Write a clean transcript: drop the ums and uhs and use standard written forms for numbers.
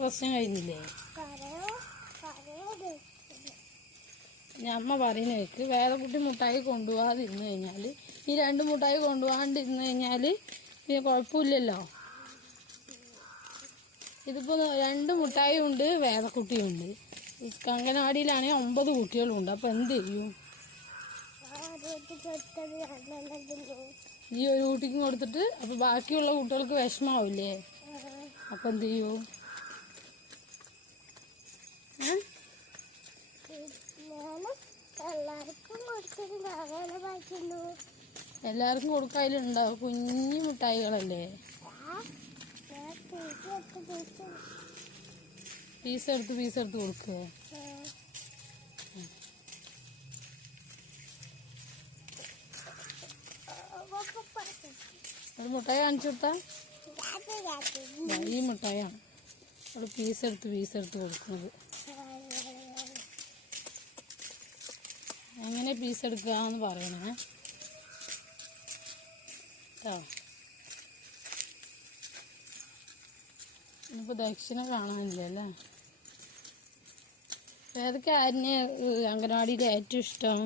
പ്രശ്നം കഴിഞ്ഞില്ലേ? അമ്മ പറയുന്ന കേക്ക് വേദക്കുട്ടി മുട്ടായി കൊണ്ടുപോകാതിരുന്നു കഴിഞ്ഞാല്, ഈ 2 മുട്ടായി കൊണ്ടുപോകാണ്ടിരുന്നു കഴിഞ്ഞാല് പിന്നെ കുഴപ്പമില്ലല്ലോ. ഇതിപ്പോ 2 മുട്ടായി ഉണ്ട്, വേദക്കുട്ടിയുണ്ട്. അംഗനവാടിയിലാണെങ്കിൽ 9 കുട്ടികളുണ്ട്. അപ്പൊ എന്ത് ചെയ്യും? ഈ ഒരു കുട്ടിക്കും കൊടുത്തിട്ട് അപ്പൊ ബാക്കിയുള്ള കുട്ടികൾക്ക് വിഷമാവില്ലേ? അപ്പൊ എന്ത് ചെയ്യൂ? എല്ലാവർക്കും കൊടുക്കാതിലുണ്ടാവും. കുഞ്ഞു മുട്ടായികളല്ലേ? പീസ് എടുത്ത് കൊടുക്കുക. ഒരു മുട്ടായി കാണിച്ചു കൊടുത്താ ഈ മുട്ടായാണ് അവിടെ പീസ് എടുത്ത് കൊടുക്കുന്നത്. എങ്ങനെ പീസ് എടുക്കാന്ന് പറയണേ കേട്ടോ. ഇനിയിപ്പോൾ ദക്ഷിണ കാണാനില്ല അല്ലേ? ഏതൊക്കെ ആരിന് അംഗനവാടിയിൽ ഏറ്റവും ഇഷ്ടം?